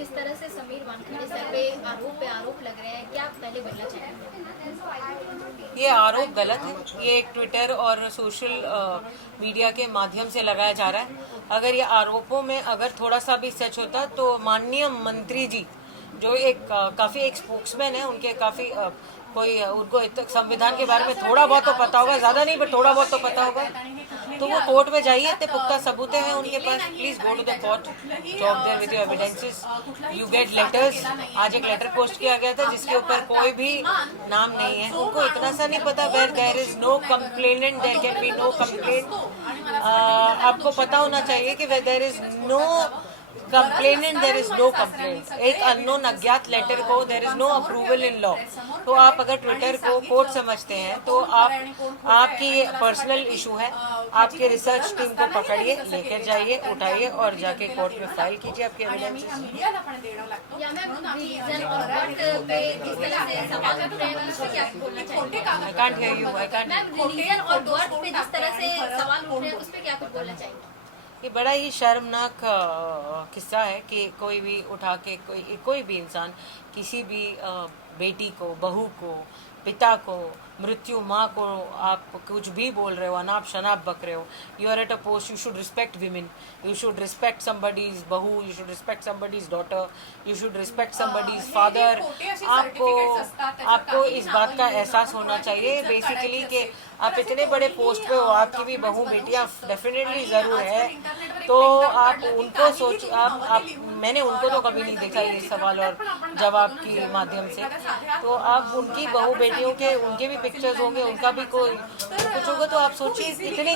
जिस तरह से समीर वानखेड़े सर पे आरोप लग रहे हैं, क्या आप पहले बोलना चाहेंगे? ये आरोप गलत है। ये एक ट्विटर और सोशल मीडिया के माध्यम से लगाया जा रहा है। अगर ये आरोपों में अगर थोड़ा सा भी सच होता तो माननीय मंत्री जी जो एक काफी एक स्पोक्समैन है, उनके काफी कोई उनको संविधान के बारे में थोड़ा बहुत तो पता होगा, ज्यादा नहीं बट थोड़ा बहुत तो पता होगा, तो वो कोर्ट में जाइए। इतने पुख्ता सबूत हैं उनके पास, please go to the court, talk there with your evidences, you get letters. आज एक लेटर पोस्ट किया गया था जिसके ऊपर कोई भी नाम नहीं है। उनको इतना सा नहीं पता where there is no complainant there can be no complaint. आपको पता होना चाहिए कि where there is no complainant there is no complaint. एक अननोन अज्ञात लेटर को there is no approval in law. तो आप अगर ट्विटर को कोर्ट समझते हैं तो आपकी ये पर्सनल इशू है। आपके रिसर्च टीम को पकड़िए, लेकर जाइए, उठाइए और जाके कोर्ट में फाइल कीजिए आपके evidences. I can't hear you, I can't. ये बड़ा ही शर्मनाक किस्सा है कि कोई भी उठा के कोई भी इंसान किसी भी बेटी को, बहू को, पिता को, मृत्यु माँ को आप कुछ भी बोल रहे हो, अनाप शनाप बक रहे हो। You are at a post, you should respect women, you should respect somebody's बहू, you should respect somebody's daughter, you should respect somebody's father. आपको इस बात का एहसास होना चाहिए बेसिकली कि आप इतने बड़े पोस्ट पे हो, आपकी भी बहू बेटियां डेफिनेटली जरूर है, तो आप उनको सोच आप मैंने उनको तो कभी नहीं देखा ये सवाल और जवाब के माध्यम से। तो आप उनकी बहू बेटियों के उनके भी पिक्चर्स होंगे, उनका भी कोई कुछ होगा, तो आप सोचिए इतने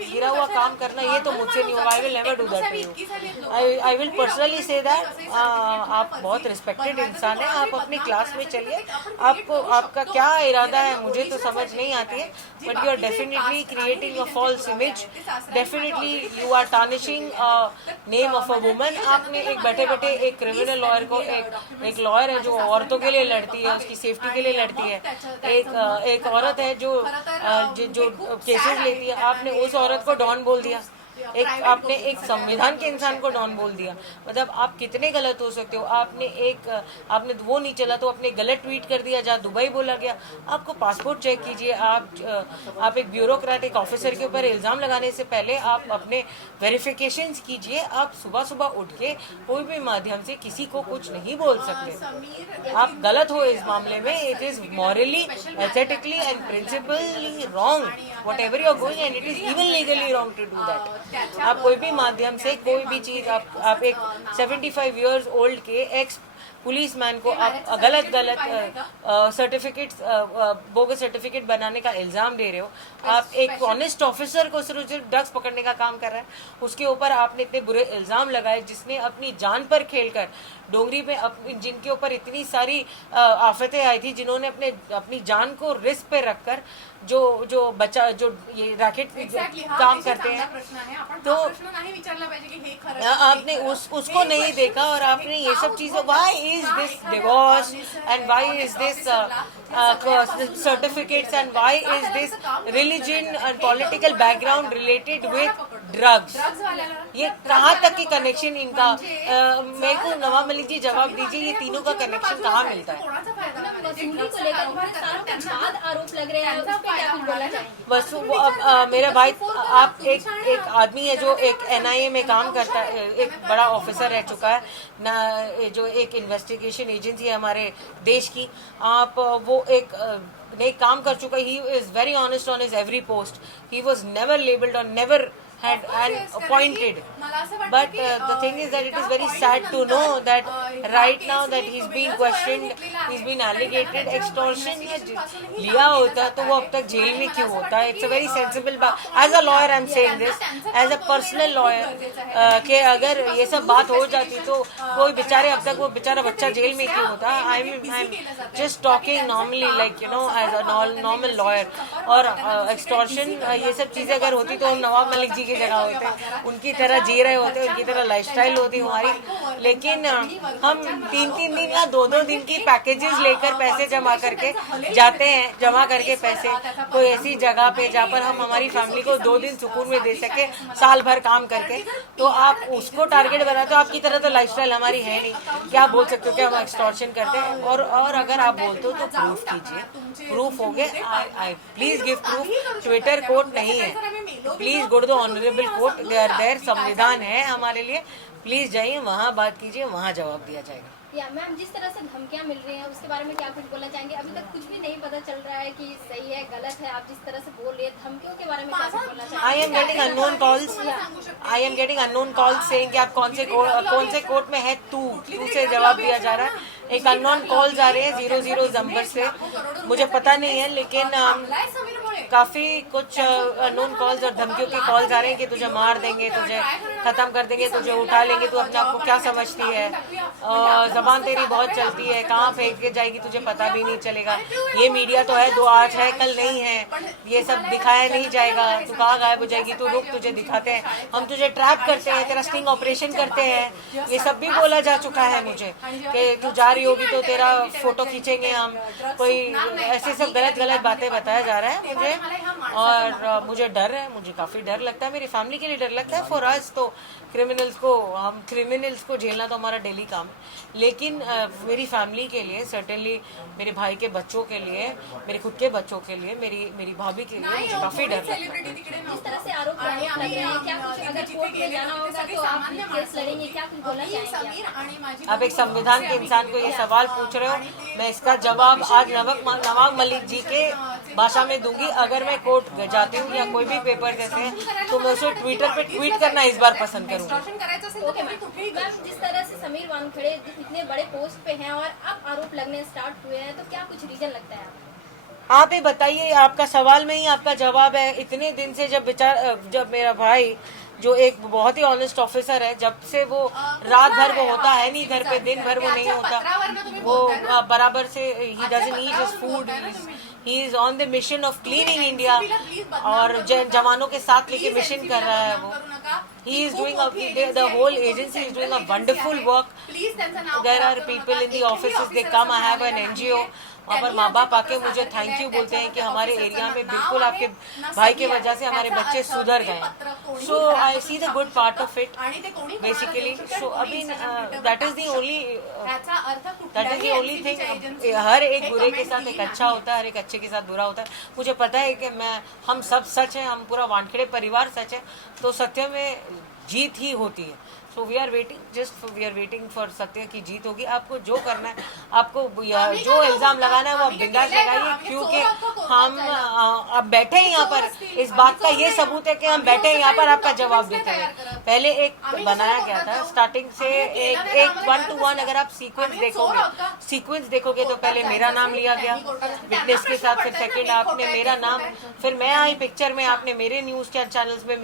गिरा हुआ काम करना, ये तो मुझसे नहीं होगा। I will never do that to you. I will personally say that आप बहुत रिस्पेक्टेड इंसान है, आप अपनी क्लास में चलिए। आपका क्या इरादा है मुझे तो समझ नहीं आती है, but you are definitely creating a false image, definitely you are tarnishing name of a woman. आपने एक बैठे बैठे एक क्रिमिनल लॉयर को, एक लॉयर है जो औरतों के लिए लड़ती है, उसकी सेफ्टी के लिए लड़ती है, एक औरत है जो केसेस लेती है, आपने उस औरत को डॉन बोल दिया। आपने एक संविधान के इंसान को डॉन बोल दिया। मतलब आप कितने गलत हो सकते हो। आपने वो नहीं चला तो आपने गलत ट्वीट कर दिया जहाँ दुबई बोला गया। आपको पासपोर्ट चेक कीजिए। आप एक ब्यूरोक्रेट, एक ऑफिसर के ऊपर इल्जाम लगाने से पहले आप अपने वेरिफिकेशंस कीजिए। आप सुबह सुबह उठ के कोई भी माध्यम से किसी को कुछ नहीं बोल सकते। आप गलत हो इस मामले में। It is morally, ethically and principally wrong whatever you are going, and it is even legally wrong to do that. आप कोई भी माध्यम से कोई भी चीज आप एक 75 इयर्स ओल्ड के एक्स पुलिस मैन को आप गलत सर्टिफिकेट, बोगस सर्टिफिकेट बनाने का इल्जाम दे रहे हो। आप एक ऑनेस्ट ऑफिसर को सिर्फ ड्रग्स पकड़ने का काम कर रहा है, उसके ऊपर आपने इतने बुरे इल्जाम लगाए, जिसने अपनी जान पर खेलकर डोंगरी में जिनके ऊपर इतनी सारी आफतें आई थी, जिन्होंने अपनी जान को रिस्क पे रखकर जो ये रैकेट काम करते हैं, तो आपने उसको नहीं देखा और आपने ये सब चीजें, why is this divorce and why is this certificates and why is this religion and political background related with drugs. ये कहाँ तक की कनेक्शन इनका, मेरे को नवाब मलिक जी जवाब दीजिए, ये तीनों का कनेक्शन कहाँ मिलता है? बस मेरा भाई, आप एक आदमी है जो एक NIA में काम करता है, एक बड़ा ऑफिसर रह चुका है ना, जो एक इन्वेस्टिगेशन एजेंसी है हमारे देश की। आप वो एक काम कर चुका है। He is very honest on his every post. He was never labelled और never had and appointed, but the thing is that it is very sad to know that right now that he's being questioned, he's been alleged extortion। लिया होता तो वो अब तक jail में क्यों होता है? It's a very sensible बात। As a lawyer I'm saying this, as a personal lawyer, कि अगर ये सब बात हो जाती तो कोई बेचारे अब तक वो बेचारा बच्चा जेल में क्यों होता? I'm just talking normally, like you know, as a normal lawyer। और extortion ये सब चीजें अगर होती तो हम नवाब मलिक जी की जगह होते हैं, उनकी तरह जी रहे होते हैं, उनकी तरह लाइफस्टाइल होती है हमारी। लेकिन हम 3-3 दिन या 2-2 दिन की पैकेजेस लेकर पैसे जमा करके जाते हैं, जमा करके पैसे कोई ऐसी जगह पे जहाँ पर हम हमारी फैमिली को 2 दिन सुकून में दे सके साल भर काम करके। तो आप उसको टारगेट बनाते हो, आपकी तरह तो लाइफस्टाइल हमारी है नहीं कि आप बोल सकते हो कि हम एक्सटॉर्शन करते हैं। और अगर आप बोलते हो तो प्रूफ कीजिए, प्रूफ हो गए, I please give proof. Twitter court नहीं है, please go to the honourable court, there संविधान है हमारे लिए, प्लीज जाइए वहाँ बात कीजिए, वहाँ जवाब दिया जाएगा। या मैम, जिस तरह से धमकियां मिल रही हैं उसके बारे में क्या कुछ बोलना चाहेंगे? अभी तक कुछ भी नहीं पता चल रहा है कि सही है गलत है, आप जिस तरह से बोल रही है धमकियों के बारे में क्या कुछ बोलना चाहेंगे? I am getting unknown calls saying कि आप कौन से कोर्ट में है, तू से जवाब दिया जा रहा है। एक अननोन कॉल्स आ रहे हैं 00 नंबर से, मुझे पता नहीं है, लेकिन काफी कुछ अननोन कॉल्स और धमकियों के कॉल्स आ रहे हैं कि तुझे मार देंगे, तुझे खत्म कर देंगे, तुझे उठा लेंगे, तू अपने आप को क्या समझती है, जबान तेरी बहुत चलती है, कहाँ फेंक के जाएगी तुझे पता भी नहीं चलेगा। ये मीडिया तो है, दो आज है कल नहीं है, ये सब दिखाया नहीं जाएगा, तू कहाँ गायब हो जाएगी, तू रुक, तुझे दिखाते हैं, हम तुझे ट्रैप करते हैं, तेरा स्टिंग ऑपरेशन करते हैं। ये सब भी बोला जा चुका है मुझे कि तू जा रही होगी तो तेरा फोटो खींचेंगे हम, कोई ऐसे सब गलत बातें बताया जा रहा है मुझे। और मुझे डर है, मुझे काफी डर लगता है, मेरी फैमिली के लिए डर लगता है। फॉर अस तो क्रिमिनल्स को झेलना तो हमारा डेली काम है, लेकिन मेरी फैमिली के लिए, सर्टेनली मेरे भाई के बच्चों के लिए, मेरे खुद के बच्चों के लिए, मेरी भाभी के लिए मुझे काफी डर लगता है। जिस तरह से आरोप लग रहे हैं, क्या कुछ अगर कोर्ट में जाना होगा तो आप केस लड़ेंगे, क्या कुछ बोलना चाहेंगे? आप एक संविधान के इंसान को ये सवाल पूछ रहे हो, मैं इसका जवाब आज नवाब मलिक जी के भाषा में दूंगी। अगर मैं कोर्ट जाती हूँ या कोई भी पेपर देते हैं तो मैं उसे ट्विटर पे ट्वीट करना इस बार पसंद करूंगी। मैम, जिस तरह से समीर वानखेड़े इतने बड़े पोस्ट पे हैं और अब आरोप लगने स्टार्ट हुए हैं, तो क्या कुछ रीजन लगता है आपको? आप ही बताइए, आपका सवाल में ही आपका जवाब है। इतने दिन से जब मेरा भाई जो एक बहुत ही ऑनेस्ट ऑफिसर है, जब से वो रात भर वो होता है नहीं घर पे, दिन भर वो नहीं होता, वो बराबर से he doesn't eat his food, he is on the mission of cleaning India, और जवानों के साथ लेके मिशन कर रहा है वो। He is doing the whole agency is doing a wonderful work. There are people in the offices, they come, I have an NGO. वहाँ पर माँ बाप आके मुझे थैंक यू बोलते हैं कि हमारे एरिया में बिल्कुल आपके भाई की वजह से हमारे बच्चे सुधर गए। So I see the good part of it basically. So अभी that is the only thing. हर एक बुरे के साथ एक अच्छा होता है, हर एक अच्छे के साथ बुरा होता है। मुझे पता है कि हम सब सच हैं, हम पूरा वानखेड़े परिवार सच है, तो सत्य में जीत ही होती है। So we are waiting for सत्य की जीत होगी। आपको जो करना है, आपको जो इल्जाम लगाना है वो आप बिंदास लगाइए, क्योंकि हम अब बैठे हैं यहाँ पर। इस बात का ये सबूत है कि हम बैठे हैं यहाँ पर आपका जवाब देते हैं। पहले एक बनाया गया था स्टार्टिंग से, एक 1 to 1 अगर आप सीक्वेंस देखोगे तो पहले मेरा नाम लिया गया विटनेस के साथ, फिर सेकंड आपने मेरा नाम, फिर मैं आई पिक्चर में, आपने मेरे न्यूज चैनल्स में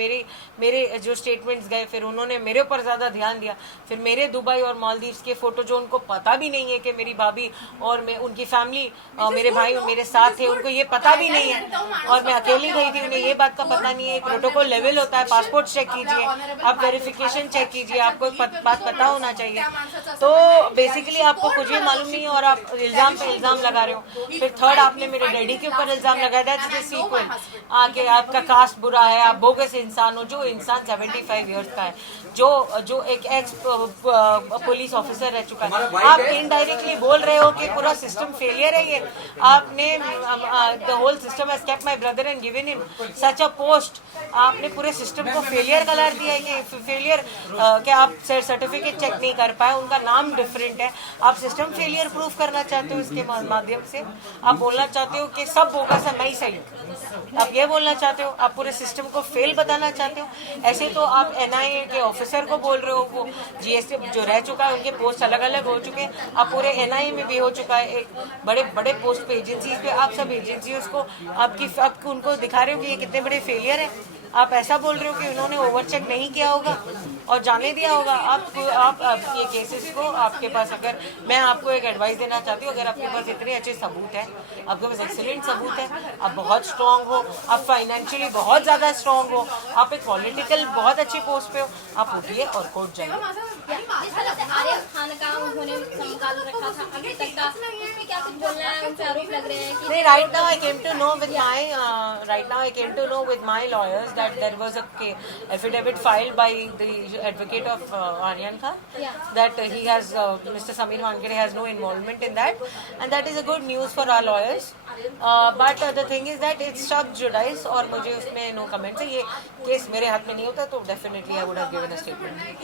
मेरे जो स्टेटमेंट्स गए, फिर उन्होंने मेरे ऊपर ज्यादा ध्यान दिया, फिर मेरे दुबई और मालदीव्स के फोटो जो उनको पता भी नहीं है कि मेरी भाभी और उनकी फैमिली, मेरे भाई मेरे साथ थे, उनको ये पता भी नहीं है, और मैं अकेली गई थी, उन्हें ये बात का पता नहीं है। प्रोटोकॉल लेवल होता है, पासपोर्ट चेक कीजिए, आप वेरिफिकेशन चेक कीजिए, आपको एक बात पता होना चाहिए। तो बेसिकली आपको कुछ भी मालूम नहीं है और आप इल्जाम पे इल्जाम लगा रहे हो। फिर थर्ड आपने मेरे डैडी के ऊपर इल्जाम लगाया था सीक्वेंस आगे, आपका कास्ट बुरा है, आप बोगस इंसान हो। जो इंसान 75 ईयर्स का है, जो एक एक्स पुलिस ऑफिसर रह चुका है, आप इनडायरेक्टली बोल रहे हो कि पूरा सिस्टम फेलियर है। ये आपने the whole system has kept my brother and given him such a post. आपने पूरे सिस्टम को फेलियर करार दिया है कि फेलियर कि आप सर्टिफिकेट चेक नहीं कर पाए, उनका नाम डिफरेंट है। आप सिस्टम फेलियर प्रूफ करना चाहते हो इसके माध्यम से। आप बोलना चाहते हो कि सब बोगस है, मैं ही सही हूँ। आप ये बोलना चाहते हो, आप पूरे सिस्टम को फेल बताना चाहते हो। ऐसे तो आप NIA के ऑफिसर को बोल रहे हो, वो GST जो रह चुका है, उनके पोस्ट अलग अलग हो चुके हैं। आप पूरे NIA में भी हो चुका है, एक बड़े पोस्ट पे एजेंसीज पे, आप सब एजेंसीज को आपकी उनको दिखा रहे हो कि ये कितने बड़े फेलियर है। आप ऐसा बोल रहे हो कि उन्होंने ओवर चेक नहीं किया होगा और जाने दिया होगा। आप ये केसेस को, आपके पास, अगर मैं आपको एक एडवाइस देना चाहती हूँ, अगर आपके पास इतने अच्छे सबूत हैं, आपके पास एक्सीलेंट सबूत है, आप बहुत स्ट्रांग हो, आप फाइनेंशियली बहुत ज़्यादा स्ट्रांग हो, आप एक पॉलिटिकल बहुत अच्छी पोस्ट पे हो, आप उठिए और कोर्ट जाइए। जिस तरह से आर्यन खान का उन्होंने संभाल रखा था अभी तक का, उसमें क्या कुछ बोलना है? उनसे आरोप लग रहे हैं कि नहीं, right now I came to know with my lawyers that there was a affidavit filed by the advocate of Aryan Khan, that he has Mr. Samir Wankhede has no involvement in that, and that is a good news for our lawyers. But the thing is that it's sub judice और मुझे उसमें no comment है। ये case मेरे हाथ में नहीं होता तो definitely I would have given a statement.